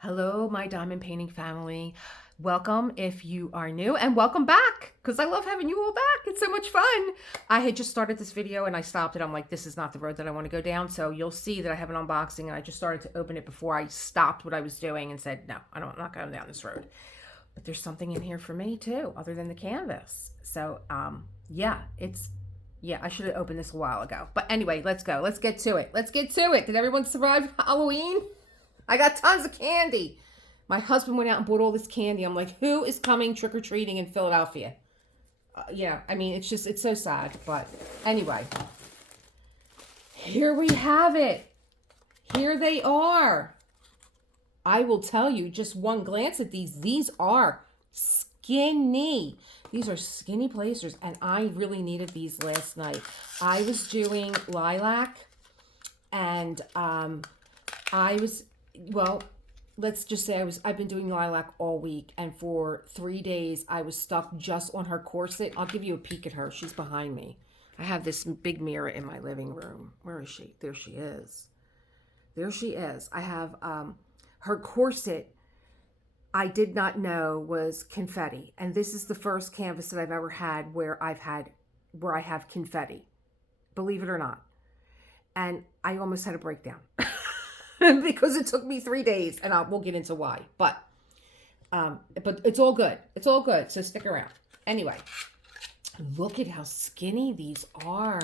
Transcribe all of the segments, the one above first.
Hello, my diamond painting family. Welcome if you are new, and welcome back because I love having you all back. It's so much fun. I had just started this video and I stopped it. I'm like, this is not the road that I want to go down. So you'll see that I have an unboxing and I just started to open it before I stopped what I was doing and said, no, I'm not going down this road. But there's something in here for me too, other than the canvas. So, yeah, I should have opened this a while ago. But anyway, let's go. Let's get to it. Let's get to it. Did everyone survive Halloween? I got tons of candy. My husband went out and bought all this candy. I'm like, who is coming trick-or-treating in Philadelphia? Yeah, I mean, it's so sad. But anyway, here we have it. Here they are. I will tell you, just one glance at these are skinny. These are skinny placers, and I really needed these last night. I was doing lilac, and I was, well, let's just say I've been doing lilac all week, and for 3 days I was stuck just on her corset. I'll give you a peek at her. She's behind me. I have this big mirror in my living room. Where is she? There she is. There she is. I have her corset. I did not know was confetti, and this is the first canvas that I've ever had where I have confetti. Believe it or not. And I almost had a breakdown. Because it took me 3 days, and we'll get into why. But it's all good. It's all good. So stick around. Anyway, look at how skinny these are.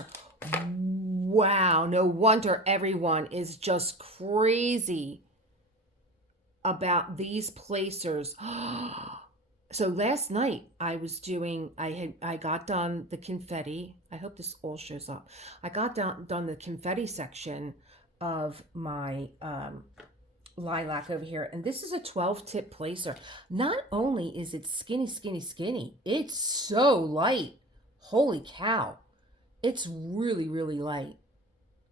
Wow. No wonder everyone is just crazy about these placers. So last night I got done the confetti. I hope this all shows up. I got done the confetti section of my lilac over here, and this is a 12 tip placer. Not only is it skinny, it's so light. Holy cow. It's really, really light.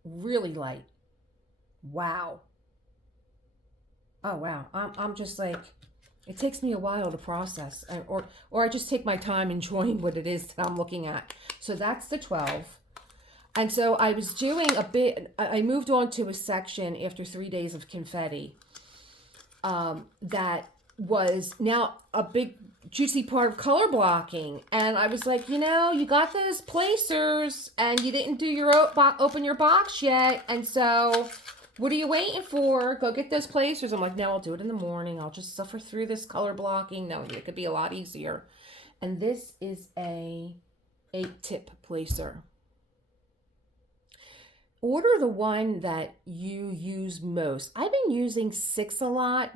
Really light. Wow. Oh wow. I'm just like, it takes me a while to process, or I just take my time enjoying what it is that I'm looking at. So that's the 12. And so I was doing I moved on to a section after 3 days of confetti that was now a big juicy part of color blocking. And I was like, you got those placers and you didn't do your open your box yet. And so what are you waiting for? Go get those placers. I'm like, no, I'll do it in the morning. I'll just suffer through this color blocking. No, it could be a lot easier. And this is a 8-tip placer. Order the one that you use most. I've been using 6 a lot,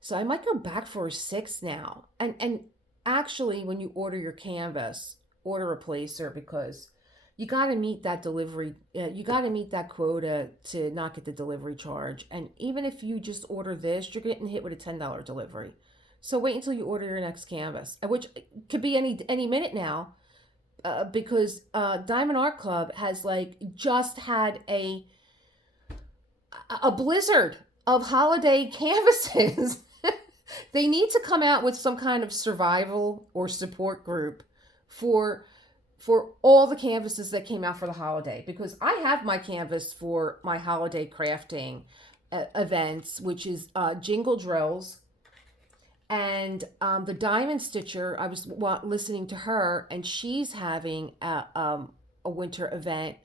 so I might go back for a 6 now. And actually, when you order your canvas, order a placer, because you got to meet that delivery. You got to meet that quota to not get the delivery charge. And even if you just order this, you're getting hit with a $10 delivery. So wait until you order your next canvas, which could be any minute now. Because Diamond Art Club has just had a blizzard of holiday canvases. They need to come out with some kind of survival or support group for all the canvases that came out for the holiday, because I have my canvas for my holiday crafting events, which is Jingle Drills. And the Diamond Stitcher, I was listening to her, and she's having a winter event,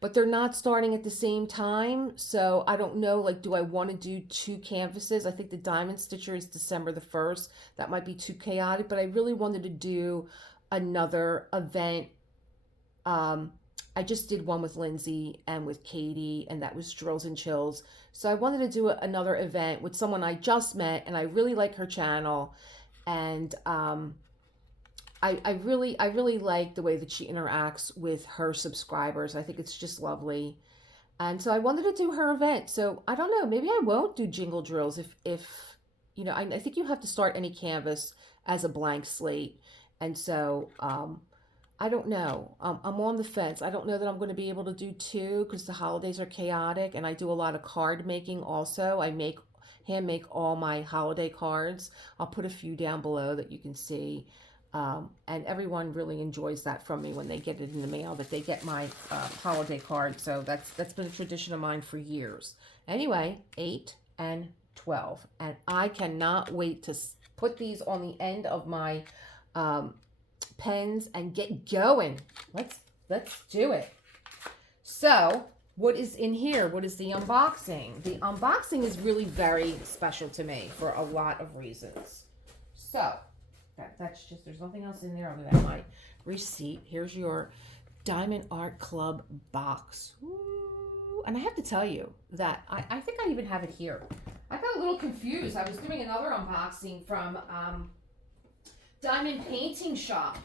but they're not starting at the same time. So I don't know, do I want to do 2 canvases? I think the Diamond Stitcher is December the 1st. That might be too chaotic, but I really wanted to do another event. I just did one with Lindsay and with Katie, and that was Drills and Chills. So I wanted to do another event with someone I just met, and I really like her channel, and I really like the way that she interacts with her subscribers. I think it's just lovely, and so I wanted to do her event. So I don't know, maybe I won't do Jingle Drills if I think you have to start any canvas as a blank slate, and so I don't know. I'm on the fence. I don't know that I'm going to be able to do 2 because the holidays are chaotic, and I do a lot of card making also. I hand make all my holiday cards. I'll put a few down below that you can see. And everyone really enjoys that from me when they get it in the mail, that they get my holiday card. So that's been a tradition of mine for years. Anyway, 8 and 12. And I cannot wait to put these on the end of my pens and get going. Let's do it. So what is in here? What is the unboxing? The unboxing is really very special to me for a lot of reasons. So that's just, there's nothing else in there other than my receipt. Here's your Diamond Art Club box. Ooh. And I have to tell you that I think I even have it here. I got a little confused. I was doing another unboxing from Diamond Painting Shop.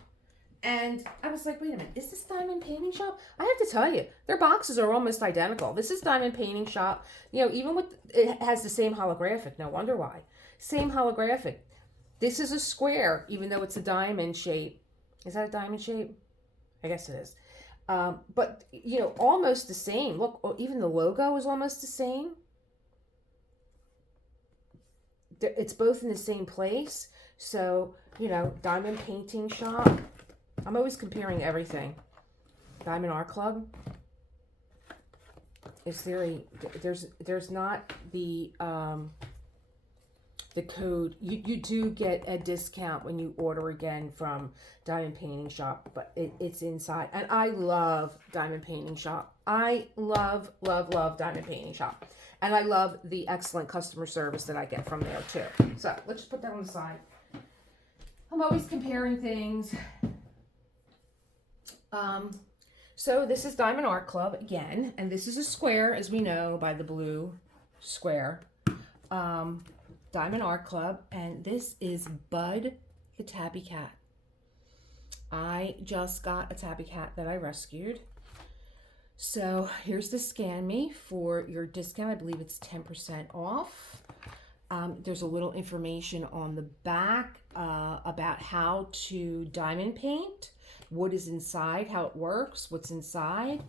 And I was like, wait a minute, is this Diamond Painting Shop? I have to tell you, their boxes are almost identical. This is Diamond Painting Shop. You know, even with, it has the same holographic. No wonder why. Same holographic. This is a square, even though it's a diamond shape. Is that a diamond shape? I guess it is. But, you know, almost the same. Look, even the logo is almost the same. It's both in the same place. So, you know, Diamond Painting Shop. I'm always comparing everything. Diamond Art Club. Is there a, there's not the code. You do get a discount when you order again from Diamond Painting Shop, but it's inside. And I love Diamond Painting Shop. I love Diamond Painting Shop. And I love the excellent customer service that I get from there too. So let's just put that on the side. I'm always comparing things. So this is Diamond Art Club again, and this is a square, as we know, by the blue square. Diamond Art Club, and this is Bud the tabby cat. I just got a tabby cat that I rescued. So here's the scan me for your discount. I believe it's 10% off. There's a little information on the back about how to diamond paint, what is inside, how it works, what's inside,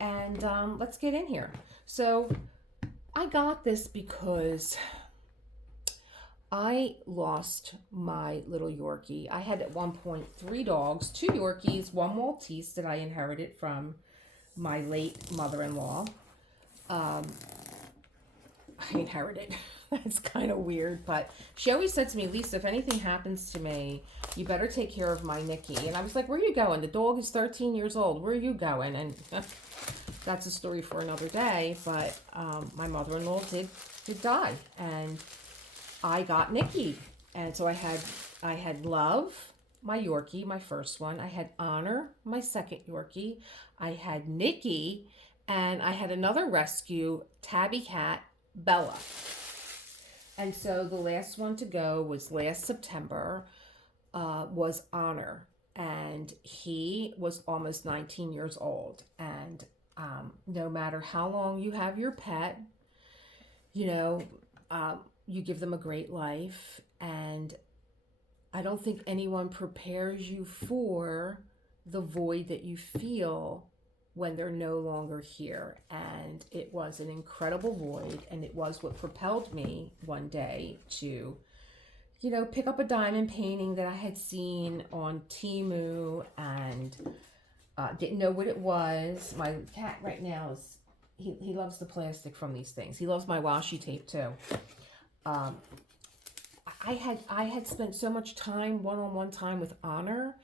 and let's get in here. So I got this because I lost my little Yorkie. I had at one point 3 dogs, 2 Yorkies, 1 Maltese that I inherited from my late mother-in-law. I inherited. That's kind of weird, but she always said to me, Lisa, if anything happens to me, you better take care of my Nikki. And I was like, where are you going? The dog is 13 years old. Where are you going? And that's a story for another day, but my mother-in-law did die, and I got Nikki. And so I had Love, my Yorkie, my first one. I had Honor, my second Yorkie. I had Nikki, and I had another rescue, tabby cat, Bella. And so the last one to go was last September, was Honor. And he was almost 19 years old. And no matter how long you have your pet, you know, you give them a great life. And I don't think anyone prepares you for the void that you feel when they're no longer here. And it was an incredible void, and it was what propelled me one day to, you know, pick up a diamond painting that I had seen on Temu and didn't know what it was. My cat right now is, he loves the plastic from these things. He loves my washi tape too. I had spent so much time, one-on-one time with Honor,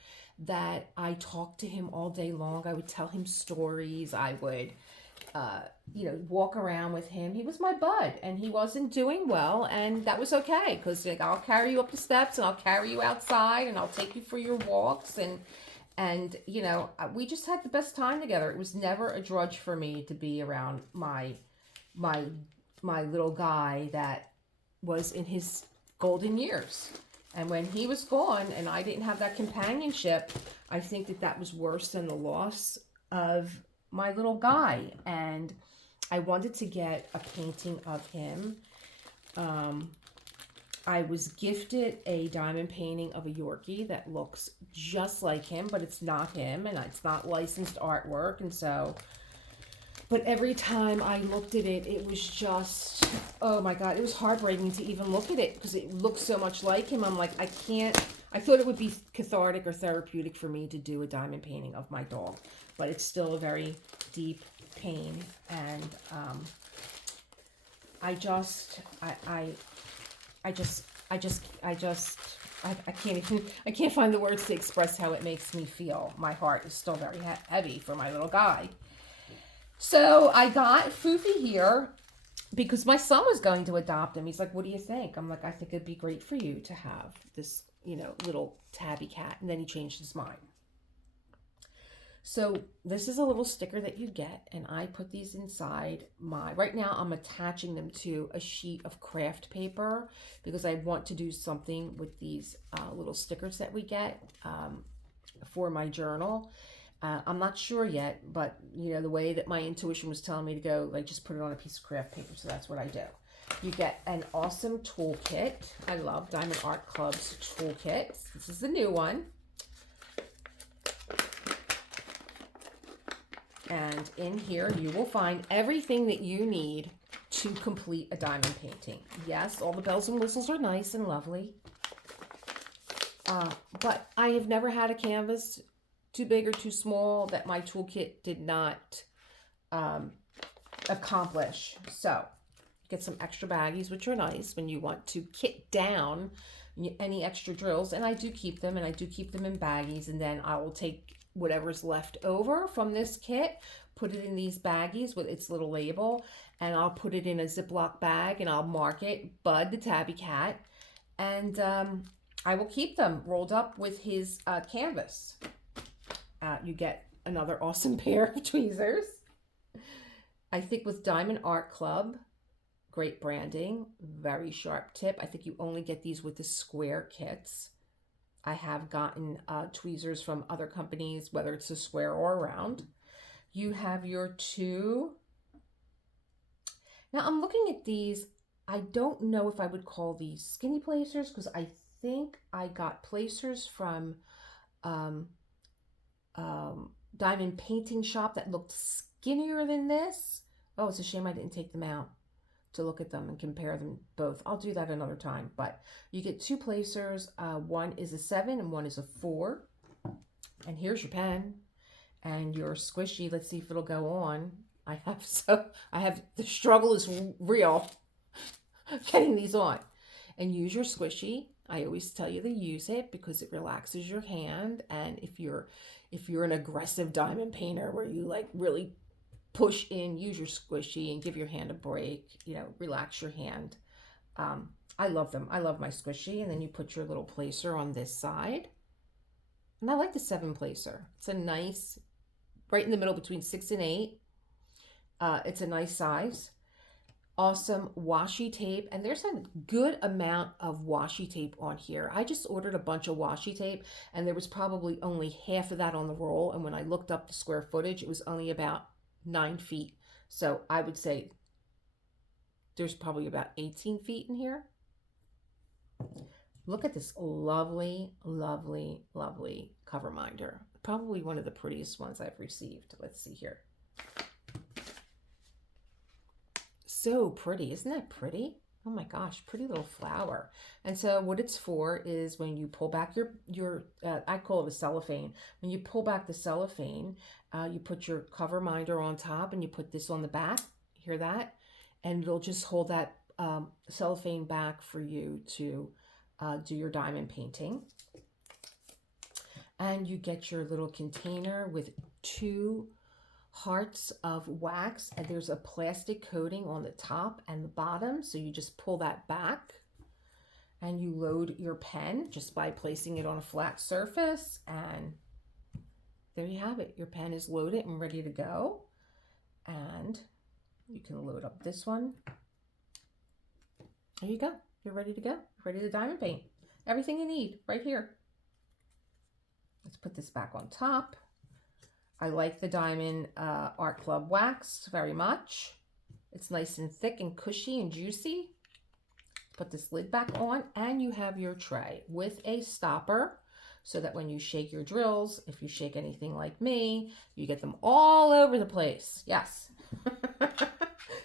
that I talked to him all day long. I would tell him stories. I would, you know, walk around with him. He was my bud, and he wasn't doing well, and that was okay, because like, I'll carry you up the steps, and I'll carry you outside, and I'll take you for your walks, and you know, we just had the best time together. It was never a drudge for me to be around my little guy that was in his golden years. And when he was gone and I didn't have that companionship, I think that was worse than the loss of my little guy. And I wanted to get a painting of him. I was gifted a diamond painting of a Yorkie that looks just like him, but it's not him, and it's not licensed artwork. And so, but every time I looked at it, it was just, oh my God, it was heartbreaking to even look at it because it looked so much like him. I'm like, I can't, I thought it would be cathartic or therapeutic for me to do a diamond painting of my dog, but it's still a very deep pain. And I just, I can't even, I can't find the words to express how it makes me feel. My heart is still very heavy for my little guy. So I got Foofy here because my son was going to adopt him. He's like, what do you think? I'm like, I think it'd be great for you to have this, you know, little tabby cat. And then he changed his mind. So this is a little sticker that you get, and I put these inside right now I'm attaching them to a sheet of craft paper because I want to do something with these little stickers that we get for my journal. I'm not sure yet, but you know, the way that my intuition was telling me to go, like just put it on a piece of craft paper. So that's what I do. You get an awesome toolkit. I love Diamond Art Club's toolkits. This is the new one. And in here, you will find everything that you need to complete a diamond painting. Yes, all the bells and whistles are nice and lovely. But I have never had a canvas too big or too small that my toolkit did not accomplish. So, get some extra baggies, which are nice when you want to kit down any extra drills. And I do keep them, and I do keep them in baggies. And then I will take whatever's left over from this kit, put it in these baggies with its little label, and I'll put it in a Ziploc bag and I'll mark it Bud the Tabby Cat, and I will keep them rolled up with his canvas. You get another awesome pair of tweezers. I think with Diamond Art Club, great branding, very sharp tip. I think you only get these with the square kits. I have gotten tweezers from other companies, whether it's a square or a round. You have your two. Now I'm looking at these. I don't know if I would call these skinny placers because I think I got placers from Diamond Painting Shop that looked skinnier than this. Oh, it's a shame I didn't take them out to look at them and compare them both. I'll do that another time. But you get two placers. One is a 7 and one is a 4. And here's your pen and your squishy. Let's see if it'll go on. The struggle is real getting these on. And use your squishy. I always tell you to use it because it relaxes your hand. And if you're an aggressive diamond painter where you like really push in, use your squishy and give your hand a break, you know, relax your hand. I love them. I love my squishy. And then you put your little placer on this side. And I like the 7 placer. It's a nice, right in the middle between 6 and 8. It's a nice size. Awesome washi tape. And there's a good amount of washi tape on here. I just ordered a bunch of washi tape and there was probably only half of that on the roll. And when I looked up the square footage, it was only about 9 feet. So I would say there's probably about 18 feet in here. Look at this lovely, lovely, lovely cover minder. Probably one of the prettiest ones I've received. Let's see here. So pretty. Isn't that pretty? Oh my gosh, pretty little flower. And so what it's for is when you pull back your I call it a cellophane. When you pull back the cellophane, you put your cover minder on top and you put this on the back. Hear that? And it'll just hold that cellophane back for you to do your diamond painting. And you get your little container with 2 hearts of wax, and there's a plastic coating on the top and the bottom, so you just pull that back and you load your pen just by placing it on a flat surface, and there you have it. Your pen is loaded and ready to go. And you can load up this one. There you go. You're ready to go. Ready to diamond paint. Everything you need right here. Let's put this back on top. I like the Diamond Art Club wax very much. It's nice and thick and cushy and juicy. Put this lid back on and you have your tray with a stopper so that when you shake your drills, if you shake anything like me, you get them all over the place. Yes.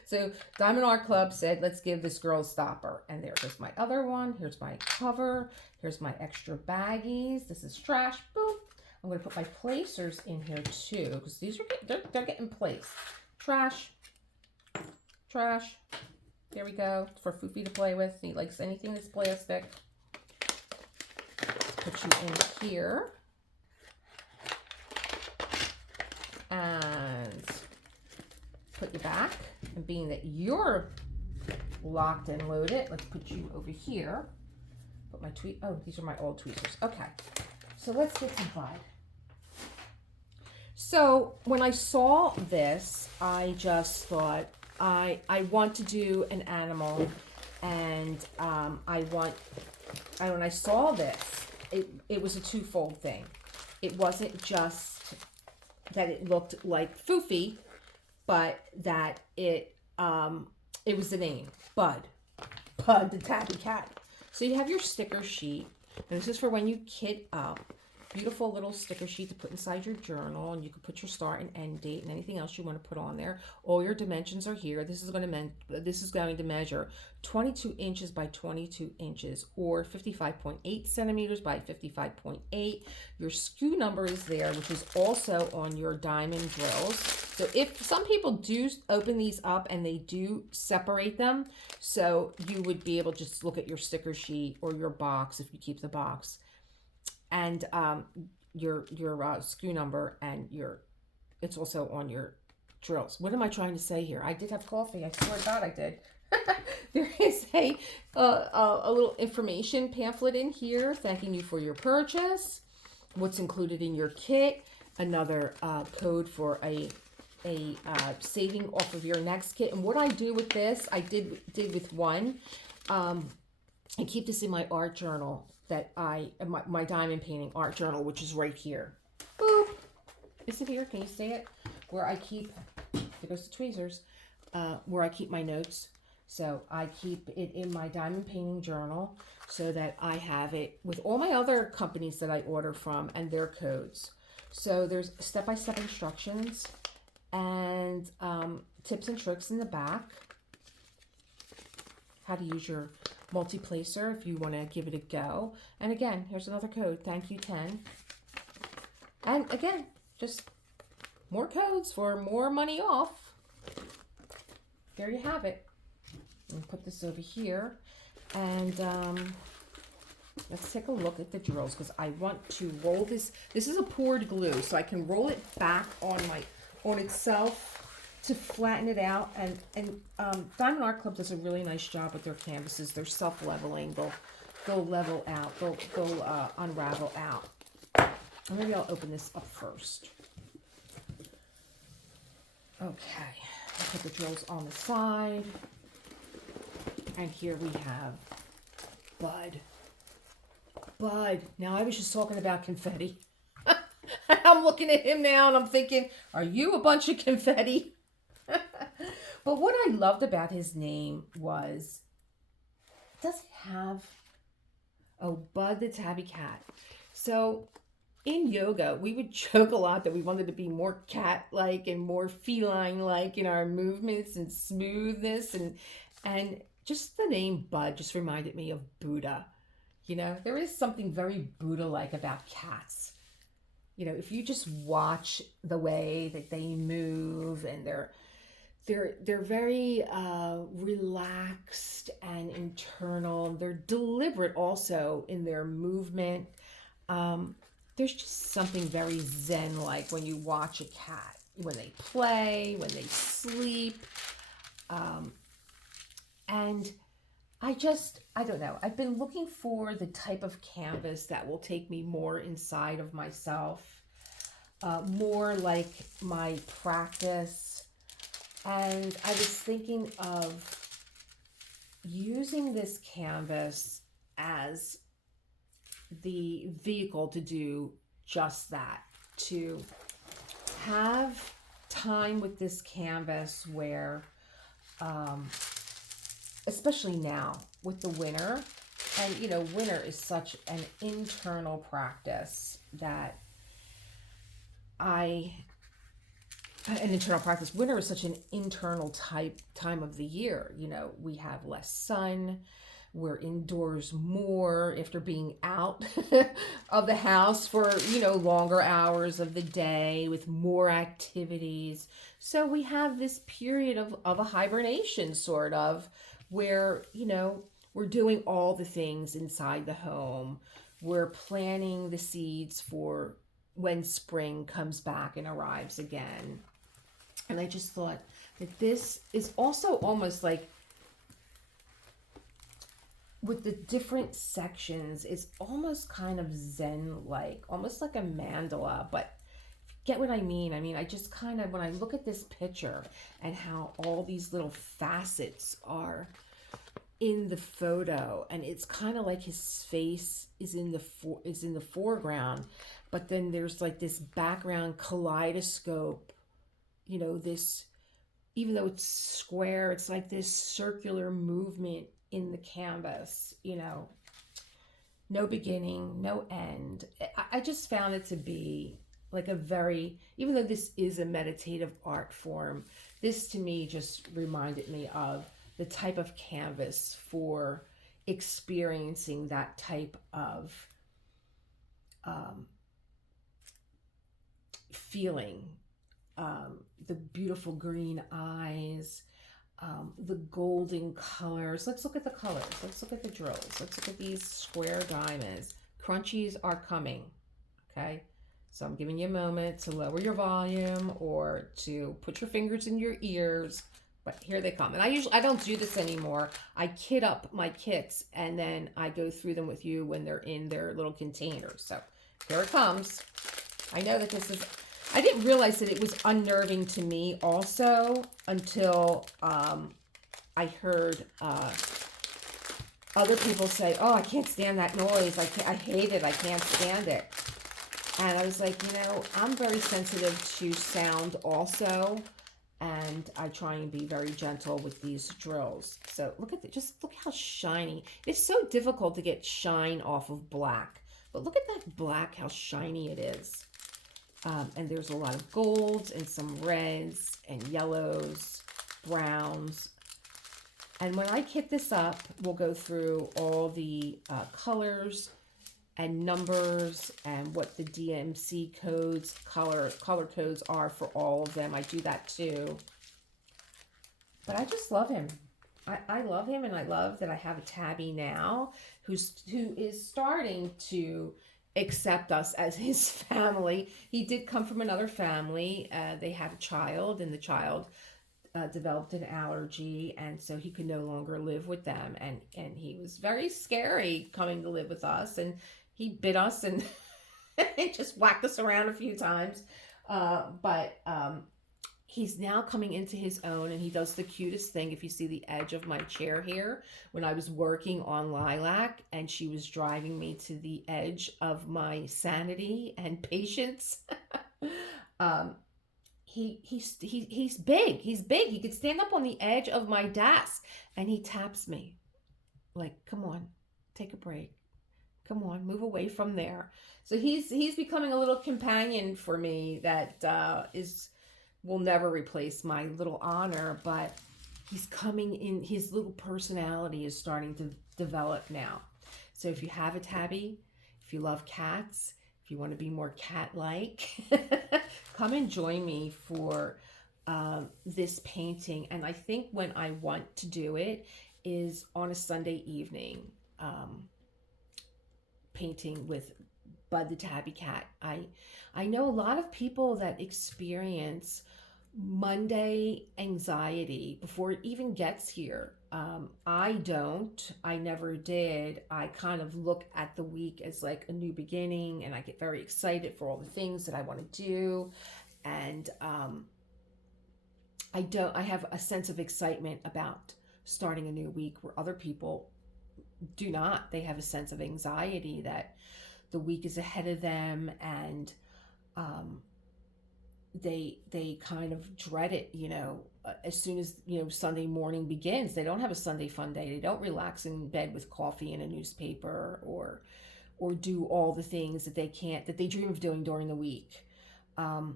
So Diamond Art Club said, let's give this girl a stopper. And there's my other one. Here's my cover. Here's my extra baggies. This is trash. Boop. I'm going to put my placers in here too, because these are they're getting placed. Trash, trash, There we go. For Foofy to play with. He likes anything that's plastic. Put you in here. And put you back. And being that you're locked and loaded, let's put you over here. Put my tweet. Oh, these are my old tweezers. Okay. So let's get some Bud. So when I saw this, I just thought I want to do an animal, and when I saw this, it was a twofold thing. It wasn't just that it looked like Foofy, but that it was the name, Bud the Tabby cat. So you have your sticker sheet, and this is for when you kit up. Beautiful little sticker sheet to put inside your journal, and you can put your start and end date and anything else you want to put on there. All your dimensions are here. This is going to measure 22 inches by 22 inches, or 55.8 centimeters by 55.8. Your SKU number is there, which is also on your diamond drills. So if some people do open these up and they do separate them, so you would be able to just look at your sticker sheet or your box if you keep the box. And your SKU number, and it's also on your drills. What am I trying to say here? I did have coffee. I swear to God I did. There is a little information pamphlet in here thanking you for your purchase, what's included in your kit, another code for a saving off of your next kit. And what I do with this, I did with one. I keep this in my art journal. That my diamond painting art journal, which is right here. Boop. Is it here? Can you see it? Where I keep, there goes the tweezers, where I keep my notes. So I keep it in my diamond painting journal so that I have it with all my other companies that I order from and their codes. So there's step-by-step instructions and tips and tricks in the back. How to use your multi-placer if you want to give it a go. And again, here's another code, thank you 10. And again, just more codes for more money off. There you have it. And put this over here, and let's take a look at the drills, because I want to roll this. This is a poured glue, so I can roll it back on itself to flatten it out. And Diamond Art Club does a really nice job with their canvases. They're self-leveling. They'll level out. They'll unravel out. And maybe I'll open this up first. Okay, I'll put the drills on the side. And here we have Bud. Bud. Now, I was just talking about confetti. I'm looking at him now and I'm thinking, are you a bunch of confetti? But what I loved about his name was, does it have, oh, Bud the Tabby cat. So in yoga, we would joke a lot that we wanted to be more cat-like and more feline-like in our movements and smoothness. And just the name Bud just reminded me of Buddha. You know, there is something very Buddha-like about cats. You know, if you just watch the way that they move, and they're very relaxed and internal. They're deliberate also in their movement. There's just something very zen-like when you watch a cat, when they play, when they sleep. And I don't know. I've been looking for the type of canvas that will take me more inside of myself, more like my practice. And I was thinking of using this canvas as the vehicle to do just that, to have time with this canvas where, especially now with the winter, and you know, winter is such an internal practice that winter is such an internal time of the year. You know, we have less sun, we're indoors more after being out of the house for, you know, longer hours of the day with more activities. So we have this period of a hibernation, sort of, where, we're doing all the things inside the home. We're planting the seeds for when spring comes back and arrives again. And I just thought that this is also almost like, with the different sections, is almost kind of Zen like, almost like a mandala, but get what I mean? I mean, I just kind of, when I look at this picture and how all these little facets are in the photo, and it's kind of like his face is in the foreground, but then there's like this background kaleidescope, this, even though it's square, it's like this circular movement in the canvas, no beginning, no end. I just found it to be like a very, even though this is a meditative art form, this to me just reminded me of the type of canvas for experiencing that type of feeling. The beautiful green eyes, the golden colors. Let's look at the colors. Let's look at the drills. Let's look at these square diamonds. Crunchies are coming. Okay. So I'm giving you a moment to lower your volume or to put your fingers in your ears. But here they come. And I don't do this anymore. I kit up my kits and then I go through them with you when they're in their little containers. So here it comes. I know that this is, I didn't realize that it was unnerving to me also until I heard other people say, oh, I can't stand that noise. I hate it. I can't stand it. And I was like, I'm very sensitive to sound also. And I try and be very gentle with these drills. So just look how shiny. It's so difficult to get shine off of black. But look at that black, how shiny it is. And there's a lot of golds and some reds and yellows, browns. And when I kit this up, we'll go through all the colors and numbers and what the DMC codes, color codes are for all of them. I do that too. But I just love him. I love him, and I love that I have a Tabby now who is starting to accept us as his family. He did come from another family. They had a child, and the child developed an allergy, and so he could no longer live with them. And he was very scary coming to live with us, and he bit us and just whacked us around a few times. But he's now coming into his own, and he does the cutest thing. If you see the edge of my chair here, when I was working on Lilac and she was driving me to the edge of my sanity and patience, he's big. He's big. He could stand up on the edge of my desk, and he taps me like, come on, take a break. Come on, move away from there. So he's becoming a little companion for me that will never replace my little honor, but he's coming in. His little personality is starting to develop now. So if you have a Tabby, if you love cats, if you want to be more cat-like, come and join me for this painting. And I think when I want to do it is on a Sunday evening. Painting with Bud the Tabby cat. I know a lot of people that experience Monday anxiety before it even gets here. I don't. I never did. I kind of look at the week as like a new beginning, and I get very excited for all the things that I want to do. And I have a sense of excitement about starting a new week where other people do not. They have a sense of anxiety that the week is ahead of them, and they kind of dread it, as soon as Sunday morning begins. They don't have a Sunday fun day. They don't relax in bed with coffee and a newspaper or do all the things that they dream of doing during the week. And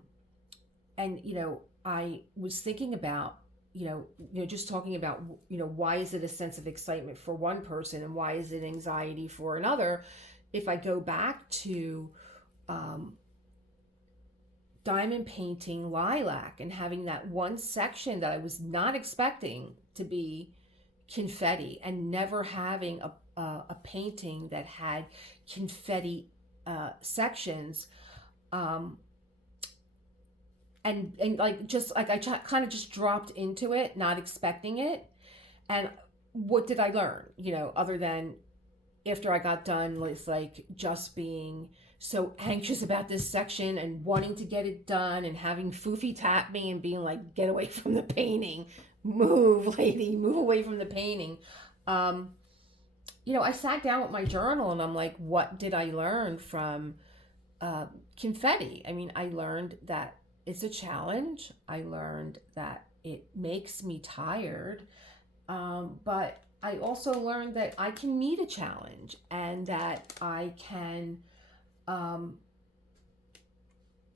I was thinking about just talking about, why is it a sense of excitement for one person and why is it anxiety for another? If I go back to diamond painting Lilac and having that one section that I was not expecting to be confetti and never having a painting that had confetti sections, um, and like just like kind of just dropped into it, not expecting it. And what did I learn? Other than after I got done with like just being so anxious about this section and wanting to get it done and having Foofy tap me and being like, get away from the painting, move, lady, move away from the painting. Um, I sat down with my journal and I'm like, what did I learn from uh, confetti? I mean, I learned that it's a challenge. I learned that it makes me tired. But I also learned that I can meet a challenge and that I can. Um,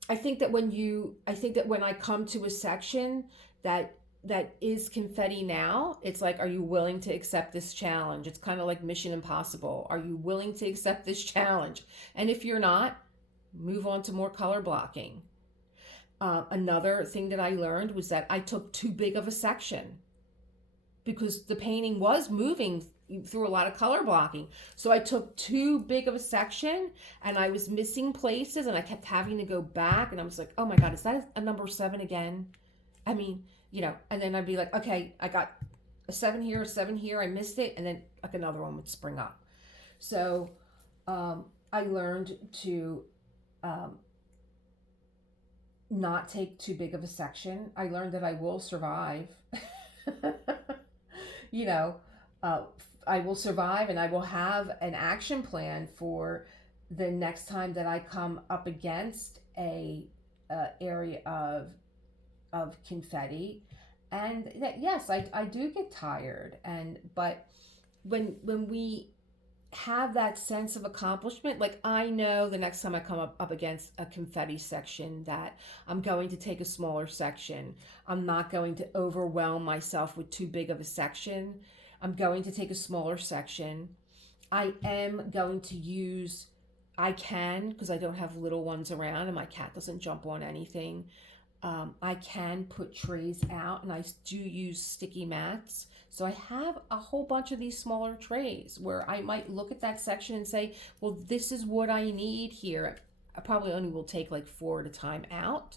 I think that when I come to a section that is confetti now, it's like, are you willing to accept this challenge? It's kind of like Mission Impossible. Are you willing to accept this challenge? And if you're not, move on to more color blocking. Another thing that I learned was that I took too big of a section because the painting was moving through a lot of color blocking. So I took too big of a section and I was missing places and I kept having to go back and I was like, oh my God, is that a number 7 again? I mean, and then I'd be like, okay, I got a 7 here, a 7 here, I missed it. And then like another one would spring up. So I learned to not take too big of a section. I learned that I will survive. you know, uh, I will survive and I will have an action plan for the next time that I come up against a area of confetti. And that, yes, I do get tired. But when we have that sense of accomplishment, like I know the next time I come up against a confetti section that I'm going to take a smaller section. I'm not going to overwhelm myself with too big of a section. I'm going to take a smaller section. I am going to use, I can, because I don't have little ones around and my cat doesn't jump on anything. I can put trays out and I do use sticky mats. So I have a whole bunch of these smaller trays where I might look at that section and say, well, this is what I need here. I probably only will take like 4 at a time out.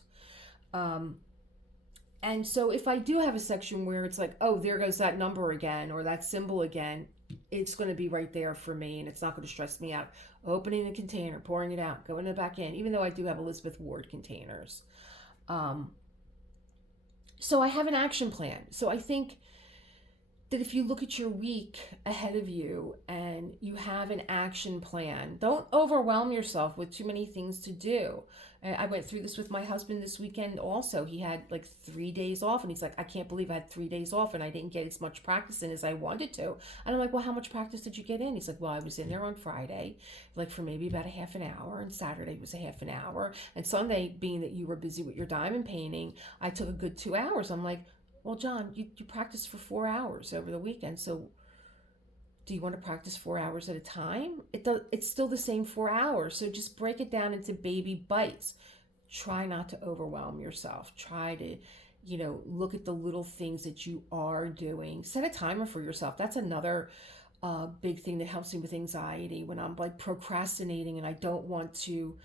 And so if I do have a section where it's like, oh, there goes that number again or that symbol again, it's going to be right there for me and it's not going to stress me out. Opening the container, pouring it out, going it back in, even though I do have Elizabeth Ward containers. So I have an action plan. So I think that if you look at your week ahead of you and you have an action plan, don't overwhelm yourself with too many things to do. I went through this with my husband this weekend also. He had like 3 days off and he's like, I can't believe I had 3 days off and I didn't get as much practice in as I wanted to. And I'm like, well, how much practice did you get in? He's like, well, I was in there on Friday, like for maybe about a half an hour, and Saturday was a half an hour. And Sunday, being that you were busy with your diamond painting, I took a good 2 hours. I'm like, well, John, you practiced for 4 hours over the weekend. So do you want to practice 4 hours at a time? It's still the same 4 hours. So just break it down into baby bites. Try not to overwhelm yourself. Try to, look at the little things that you are doing. Set a timer for yourself. That's another big thing that helps me with anxiety when I'm like procrastinating and I don't want to,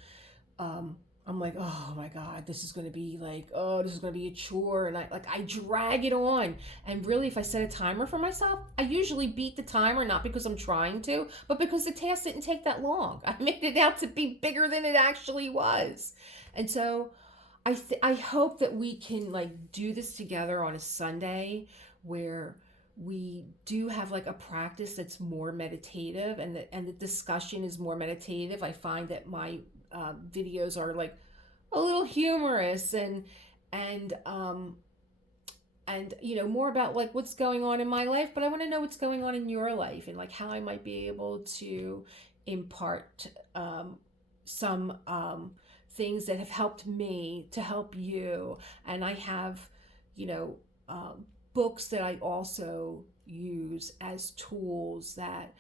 I'm like, oh my God, this is going to be like, oh, this is going to be a chore. And I drag it on. And really, if I set a timer for myself, I usually beat the timer, not because I'm trying to, but because the task didn't take that long. I made it out to be bigger than it actually was. And so I hope that we can like do this together on a Sunday where we do have like a practice that's more meditative and the discussion is more meditative. I find that my videos are like a little humorous and more about like what's going on in my life, but I want to know what's going on in your life and like how I might be able to impart some things that have helped me to help you. And I have books that I also use as tools that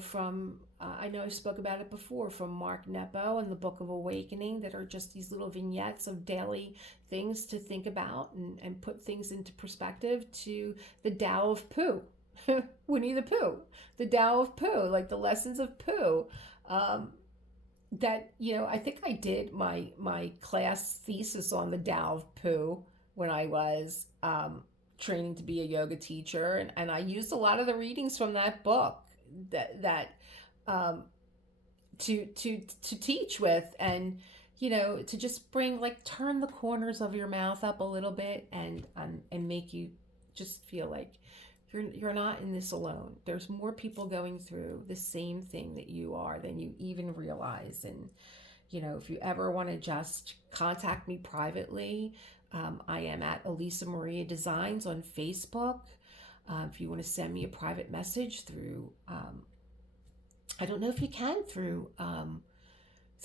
From, I know I spoke about it before, from Mark Nepo and the Book of Awakening, that are just these little vignettes of daily things to think about and put things into perspective, to the Tao of Pooh, Winnie the Pooh, the Tao of Pooh, like the lessons of Pooh. Um, I think I did my class thesis on the Tao of Pooh when I was training to be a yoga teacher, and I used a lot of the readings from that book that um, to teach with, and to just bring, like, turn the corners of your mouth up a little bit, and make you just feel like you're not in this alone. There's more people going through the same thing that you are than you even realize. And if you ever want to just contact me privately, I am at Elisa Maria Designs on Facebook. If you want to send me a private message through, I don't know if you can through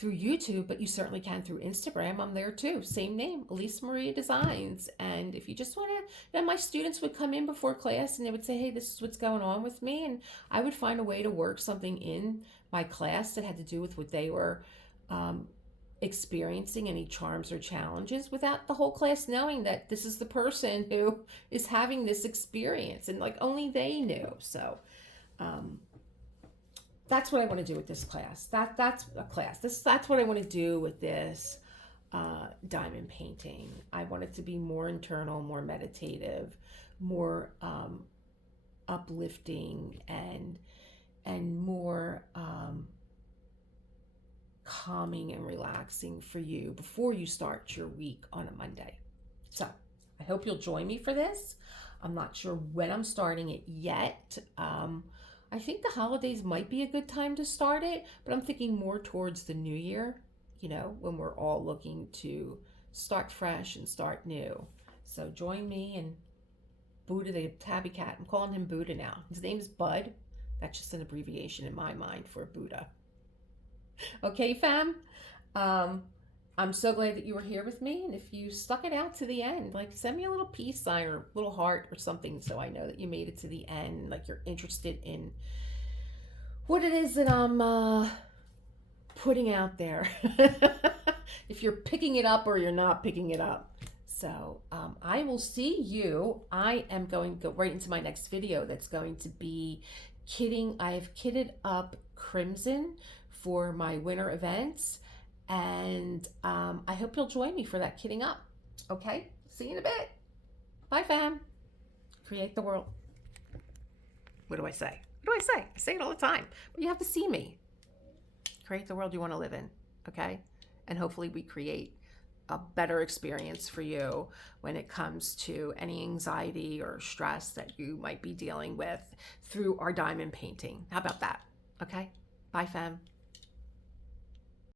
YouTube, but you certainly can through Instagram. I'm there too. Same name, Elisa Maria Designs. And if you just want to, my students would come in before class and they would say, hey, this is what's going on with me. And I would find a way to work something in my class that had to do with what they were experiencing, any charms or challenges, without the whole class knowing that this is the person who is having this experience, and like only they knew. So, that's what I want to do with this class. That's a class. That's what I want to do with this diamond painting. I want it to be more internal, more meditative, more uplifting, and more calming and relaxing for you before you start your week on a Monday. So I hope you'll join me for this. I'm not sure when I'm starting it yet. I think the holidays might be a good time to start it, but I'm thinking more towards the new year, when we're all looking to start fresh and start new. So join me and Buddha, the tabby cat. I'm calling him Buddha now. His name is Bud. That's just an abbreviation in my mind for Buddha. Okay, fam? I'm so glad that you were here with me. And if you stuck it out to the end, like, send me a little peace sign or a little heart or something, so I know that you made it to the end, like you're interested in what it is that I'm putting out there. If you're picking it up or you're not picking it up. So I will see you. I am going to go right into my next video. That's going to be kitting. I've kitted up crimson for my winter events, and I hope you'll join me for that kitting up. Okay, see you in a bit. Bye, fam. Create the world. What do I say? What do I say? I say it all the time, but you have to see me. Create the world you want to live in, okay? And hopefully we create a better experience for you when it comes to any anxiety or stress that you might be dealing with through our diamond painting. How about that? Okay? Bye, fam.